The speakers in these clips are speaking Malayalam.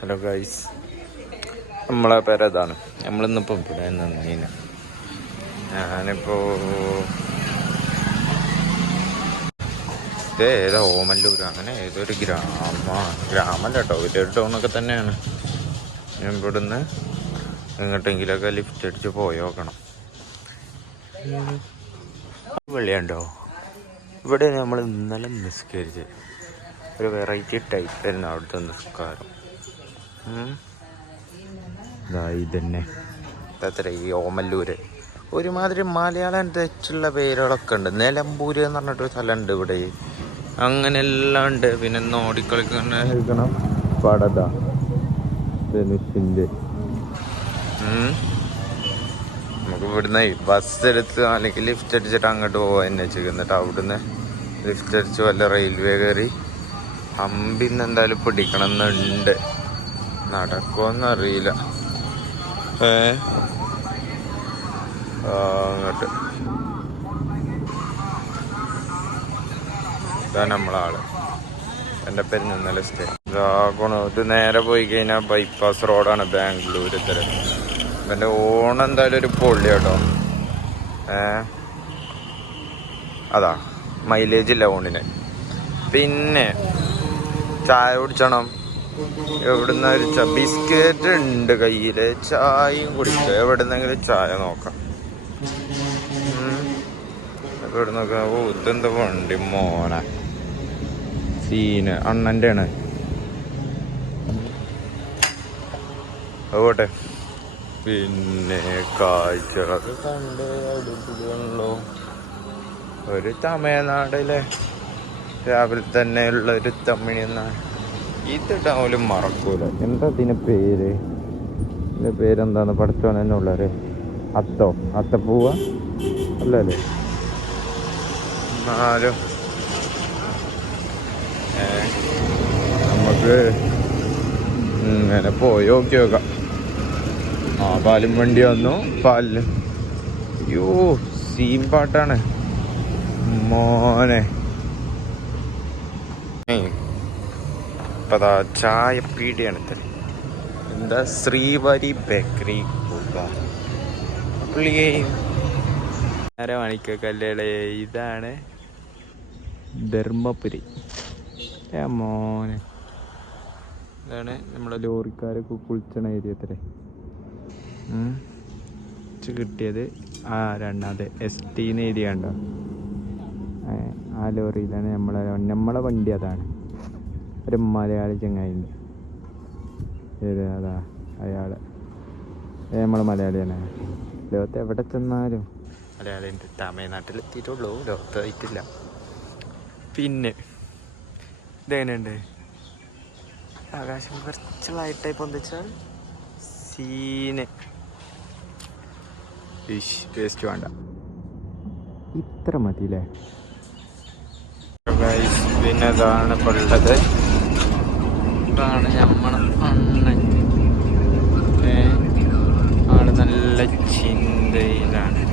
ഹലോ ഗൈസ്, നമ്മളെ പേര് അതാണ്. നമ്മളിന്നിപ്പോൾ ഇവിടെ നിന്നീന. ഞാനിപ്പോൾ ഏതോ ഓമല്ലൂർ അങ്ങനെ ഏതൊരു ഗ്രാമല്ല കേട്ടോ, വലിയൊരു ടൗണൊക്കെ തന്നെയാണ്. ഞാൻ ഇവിടുന്ന് എങ്ങോട്ടെങ്കിലൊക്കെ ലിഫ്റ്റ് അടിച്ച് പോയി നോക്കണം. വെള്ളിയുണ്ടോ ഇവിടെ? നമ്മൾ ഇന്നലെ നിസ്കരിച്ച് ഒരു വെറൈറ്റി ടൈപ്പ് ആയിരുന്നു അവിടുത്തെ നിസ്കാരം. ഇതന്നെ അത്ര ഈ ഓമല്ലൂര് ഒരുമാതിരി മലയാളം തെറ്റുള്ള പേരുകളൊക്കെ ഉണ്ട്. നിലമ്പൂര് എന്ന് പറഞ്ഞിട്ടൊരു സ്ഥലമുണ്ട് ഇവിടെ, അങ്ങനെ എല്ലാം ഉണ്ട്. പിന്നെ നോടിക്കളിക്കണം പടത ധനുഷിൻ്റെ. നമുക്ക് ഇവിടുന്ന് ബസ് എടുത്ത് അല്ലെങ്കിൽ ലിഫ്റ്റ് അടിച്ചിട്ട് അങ്ങോട്ട് പോകാൻ തന്നെ വെച്ചു. എന്നിട്ട് അവിടുന്ന് ലിഫ്റ്റ് അടിച്ച് വല്ല റെയിൽവേ കയറി അമ്പിന്ന് എന്തായാലും പിടിക്കണം എന്നുണ്ട്. നടക്കുമെന്നറിയില്ല. അങ്ങോട്ട് ഇതാണ് നമ്മളാള്. എൻ്റെ പേര് ഇന്നലെ സ്റ്റേ ഇതാകണം. ഇത് നേരെ പോയി കഴിഞ്ഞാൽ ബൈപ്പാസ് റോഡാണ് ബാംഗ്ലൂർ. ഇത്തരം എൻ്റെ ഓണം എന്തായാലും ഒരു പൊള്ളി കേട്ടോ. അതാ മൈലേജ് ഇല്ല ഓണിന്. പിന്നെ ചായ കുടിച്ചണം. എവിടുന്ന ഒരു ബിസ്ക്കറ്റ് ഉണ്ട് കയ്യിൽ, ചായയും കുടിക്കുക. എവിടുന്നെങ്കിലും ചായ നോക്കാം. എവിടെ നോക്കാം? ഓ ഇതെന്താ വണ്ടി മോനെ, സീന് അണ്ണൻ്റെ ആണ്. അതുപോട്ടെ. പിന്നെ കാഴ്ചകളൊക്കെ കണ്ട് അടിപൊളിയാണല്ലോ. ഒരു തമിഴ്നാടിലെ രാവിലെ തന്നെയുള്ള ഒരു തമിഴ് എന്നാണ്. ഇത് ടൗണിലും മറക്കൂല. എന്താ ഇതിന് പേര്? ഇതിൻ്റെ പേരെന്താന്ന് പഠിച്ചോൻ തന്നെ ഉള്ളവരെ. അത്തപ്പൂവ അല്ലല്ലേ? എന്നാലും നമുക്ക് ഇങ്ങനെ പോയി നോക്കി നോക്കാം. പാലും വണ്ടി വന്നു. പാലിന് യോ സീൻ പാട്ടാണ് മോനെ. ഇപ്പതാ ചായ പീടിയാണ്. എന്താ ശ്രീവരി ബേക്കറി മണിക്കല്ലേ. ഇതാണ് ധർമ്മപുരി മോനെ. ഇതാണ് നമ്മളെ ലോറിക്കാരൊക്കെ കുളിച്ചണ ഏരിയ. കിട്ടിയത് രണ്ടാമത് ST ഏരിയ ഉണ്ടോ? ആ ലോറിയിലാണ് നമ്മളെ വണ്ടി. അതാണ് ഒരു മലയാളി ചങ്ങായിണ്ട്. അതാ അയാൾ നമ്മളെ മലയാളിയാണ്. ലോകത്ത് എവിടെ ചെന്നാലും മലയാളി ഉണ്ട്. തമിഴ്നാട്ടിലെത്തിയിട്ടുള്ളൂ, ലോകത്തായിട്ടില്ല. പിന്നെ ഇതെങ്ങനെയുണ്ട്? ആകാശം വെർച്വലായിട്ടായി പൊന്തിച്ചാൽ സീന്. ടേസ്റ്റ് വേണ്ട, ഇത്ര മതിയില്ലേ? പിന്നെ ഇതാണ് ഉള്ളത്. ഇതാണ് നമ്മളെ അണ്ണൻ. ആള് നല്ല ചിന്തയിലാണ്.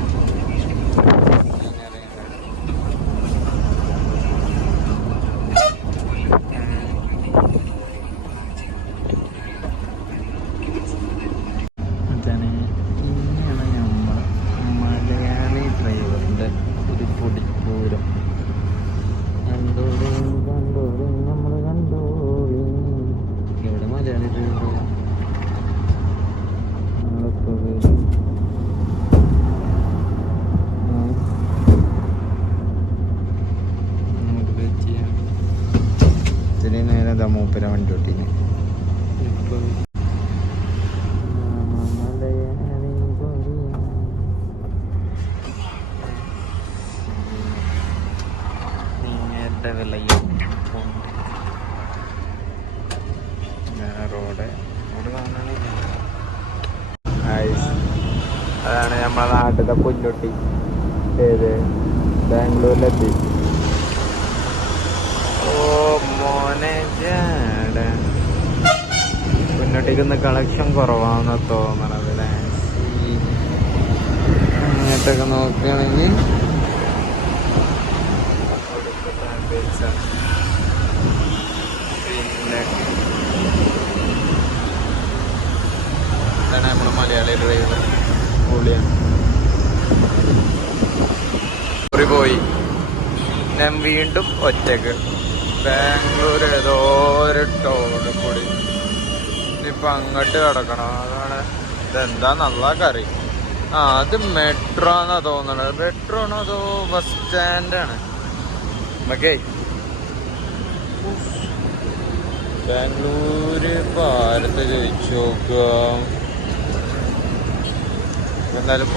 മൂപ്പര വണ്ടി ഓട്ടിന്. അതാണ് നമ്മളെ നാട്ടിലത്തെ പുല്ലൊട്ടി. ഏത് ബാംഗ്ലൂരിലെത്തി. പുന്നോട്ടേക്കൊന്ന് കളക്ഷൻ കുറവാണെന്ന് തോന്നണത് അല്ലേ? അങ്ങനത്തൊക്കെ നോക്കുകയാണെങ്കിൽ പിന്നെ മലയാളി ഡ്രൈവർ പൊളിയാണ്. പോയി ഞാൻ വീണ്ടും ഒറ്റക്ക് ബാംഗ്ലൂർ ഏതോ ഒരു ടൗണിൽ കൂടി ഇനിയിപ്പോൾ അങ്ങോട്ട് കിടക്കണം. അതാണ് ഇതെന്താ നല്ല കറി. അത് മെട്രോ എന്നാ തോന്നണത്. മെട്രോ ആണോ അതോ ബസ് സ്റ്റാൻഡാണ്. നമുക്കേ ബാംഗ്ലൂര് ഭാരത് ചോദിച്ചു നോക്കുക. എന്നാലും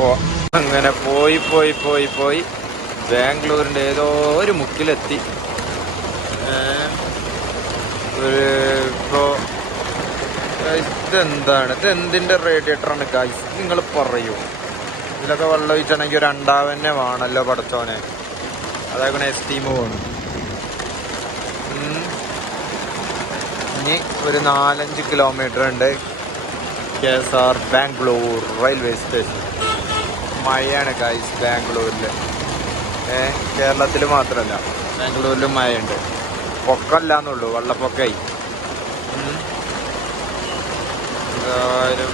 അങ്ങനെ പോയി ബാംഗ്ലൂരിൻ്റെ ഏതോ ഒരു മുക്കിലെത്തി. ഇപ്പോൾ ഇതെന്താണ്, ഇതെന്തിൻ്റെ റേഡിയേറ്ററാണ് ഗൈസ് നിങ്ങൾ പറയൂ. ഇതിലൊക്കെ വെള്ളം ഒഴിച്ചാണെങ്കിൽ ഒരു അണ്ടാവന്നെ വേണമല്ലോ പടച്ചോനെ. അതായത് സ്റ്റീം പോകണം. ഇനി ഒരു 4-5 കിലോമീറ്റർ ഉണ്ട് KSR ബാംഗ്ലൂർ റെയിൽവേ സ്റ്റേഷൻ. മഴയാണ് ഗൈസ് ബാംഗ്ലൂരിൽ. കേരളത്തിൽ മാത്രമല്ല ബാംഗ്ലൂരിലും മഴയുണ്ട്. പൊക്കമല്ല എന്നുള്ളൂ, വെള്ളപ്പൊക്കമായി. എന്തായാലും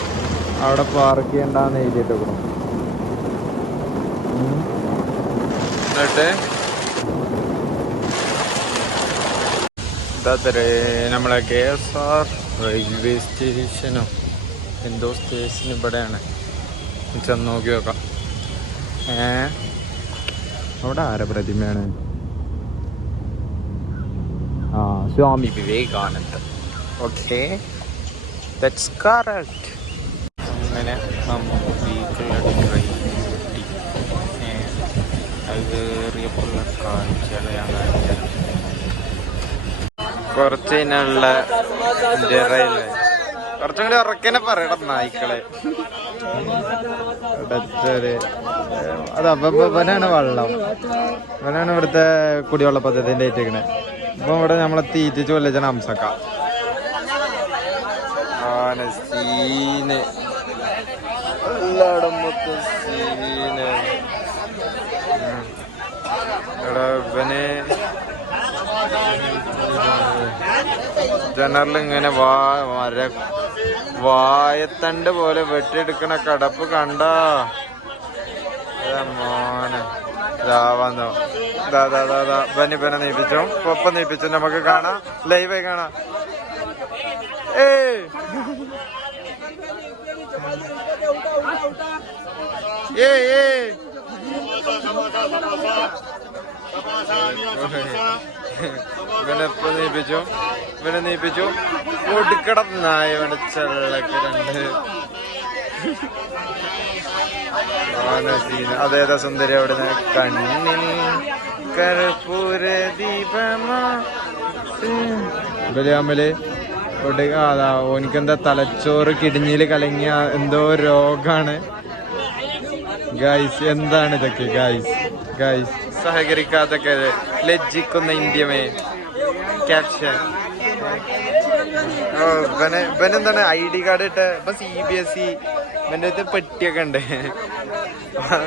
അവിടെ പാർക്ക് ചെയ്യണ്ടെന്ന് എഴുതിയിട്ട് കൊടുക്കും. എന്നിട്ട് എന്താ നമ്മളെ KSR റെയിൽവേ സ്റ്റേഷനോ എന്തോ സ്റ്റേഷൻ ഇവിടെയാണ്. ചെന്ന് നോക്കി നോക്കാം. അവിടെ ആരെ പ്രതിമയാണ്? Swami Vivekananda. Okay, that's correct. അങ്ങനെ കയറിയപ്പോഴുള്ള കാഴ്ചകൾ ഞാൻ കാണിക്കാം. കുറച്ച് ഇതിനുള്ള റെയിൽവേ കുറച്ചും കൂടി ഉറക്കനെ പറയണം നായ്ക്കളെ. ഇവനാണ് വെള്ളം, ഇവനാണ് ഇവിടുത്തെ കുടിവെള്ള പദ്ധതിന്റെ ഏറ്റിക്കണേ. ഇപ്പൊ ഇവിടെ നമ്മളെ തീറ്റിച്ച് കൊല്ലിച്ചാണ് ഹംസക്ക. സീന് എല്ലായിടം മൊത്തം സീന്. ഇവിടെ ഇവന് ജനറൽ ഇങ്ങനെ വായത്തണ്ട് പോലെ വെട്ടിയെടുക്കണ കടപ്പ് കണ്ട മോനെ. വന്നോ ബന്നെ നീപ്പിച്ചോ, ഒപ്പം നീപ്പിച്ചോ. നമുക്ക് കാണാം, ലൈവായി കാണാം. ഇവനെപ്പോ നീപ്പിച്ചു ഒടുക്കടന്നായ ചെള്ളക്ക് രണ്ട്. അതേതാ സുന്ദരി അവിടുന്ന് കണ്ണിൽ കർപ്പൂര ദീപമാ. ഇവല് അതാ ഓനിക്കെന്താ തലച്ചോറ് കിഡ്നിയില് കലങ്ങിയ എന്തോ രോഗാണ് ഗൈസ്. എന്താണ് ഇതൊക്കെ ഗൈസ് സഹകരിക്കാത്തൊക്കെ ലജ്ജിക്കുന്ന ഇന്ത്യമേ. ക്യാപ്ഷൻ ഇവനെന്താണ് ID കാർഡ് ഇട്ട. ഇപ്പൊ CBSE ഇവന്റെ അടുത്ത് പെട്ടിയൊക്കെ ഉണ്ട്.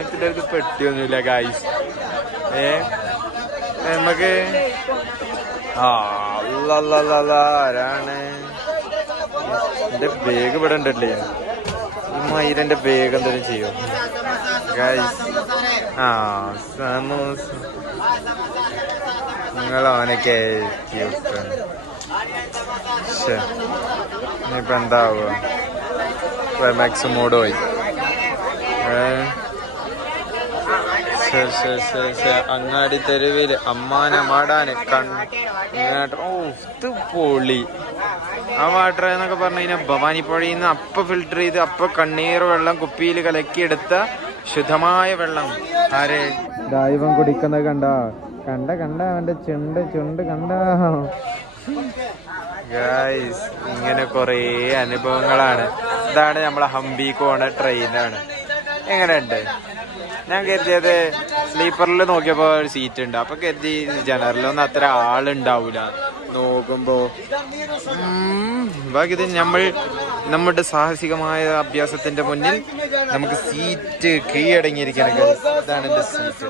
ഇതിന്റെ അടുത്ത് പെട്ടിയൊന്നുമില്ല ഗൈസ്. നമുക്ക് ആരാണ് എന്റെ ബാഗ് ഇവിടെ ഉണ്ടല്ലേ. ഈ മയിലെന്റെ ബാഗ് എന്തെങ്കിലും ചെയ്യും ഗൈസ്. സമൂസ നിങ്ങൾ അവനൊക്കെ ഇനിയിപ്പോ എന്താവുക? മാക്സ് മോഡ് പോയി. അങ്ങാടി തെരുവില് അമ്മാനെ മാടാന് ഇത് പൊളി. ആ വാട്ടർ എന്നൊക്കെ പറഞ്ഞു കഴിഞ്ഞാൽ ഭവാനിപ്പുഴയിൽ നിന്ന് അപ്പ ഫിൽട്ടർ ചെയ്ത് അപ്പ കണ്ണീർ വെള്ളം കുപ്പിയിൽ കലക്കിയെടുത്ത ശുദ്ധമായ വെള്ളം. ആരെ ദൈവം കുടിക്കുന്നത് കണ്ട അവന്റെ ചുണ്ട് കണ്ട ഗൈസ്. ഇങ്ങനെ കൊറേ അനുഭവങ്ങളാണ്. ഇതാണ് നമ്മളെ ഹംപിക്ക് പോണ ട്രെയിനാണ്. എങ്ങനെയുണ്ട്? ഞാൻ കരുതിയത് സ്ലീപ്പറിൽ നോക്കിയപ്പോ ഒരു സീറ്റ് ഉണ്ട്. അപ്പൊ കരുതി ജനറലൊന്നും അത്ര ആളുണ്ടാവൂല. നോക്കുമ്പോ ബാക്കി നമ്മുടെ സാഹസികമായ അഭ്യാസത്തിന്റെ മുന്നിൽ നമുക്ക് സീറ്റ് കീഴടങ്ങിയിരിക്കണം. ഇതാണ് എന്റെ seat.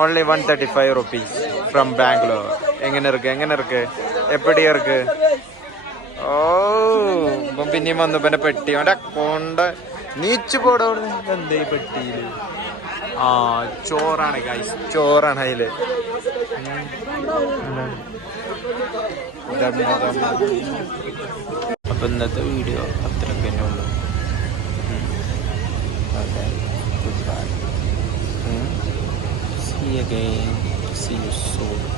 Only 135 rupees from Bangalore. എങ്ങനെ ഇருக்கு എപ്പടി ഇருக்கு? ഓ ഇപ്പം പിന്നെയും വന്നു പിന്നെ പെട്ടി അവൻ്റെ അക്കൗണ്ട് നീച്ചു പോടോന്ന് എന്തേ പെട്ടിയില് ആ ചോറാണ് ഗൈസ് ചോറാണ് അതില് അപ്പൊ ഇന്നത്തെ വീഡിയോ അത്രയൊക്കെ തന്നെ ഉള്ളു See you again. See you soon.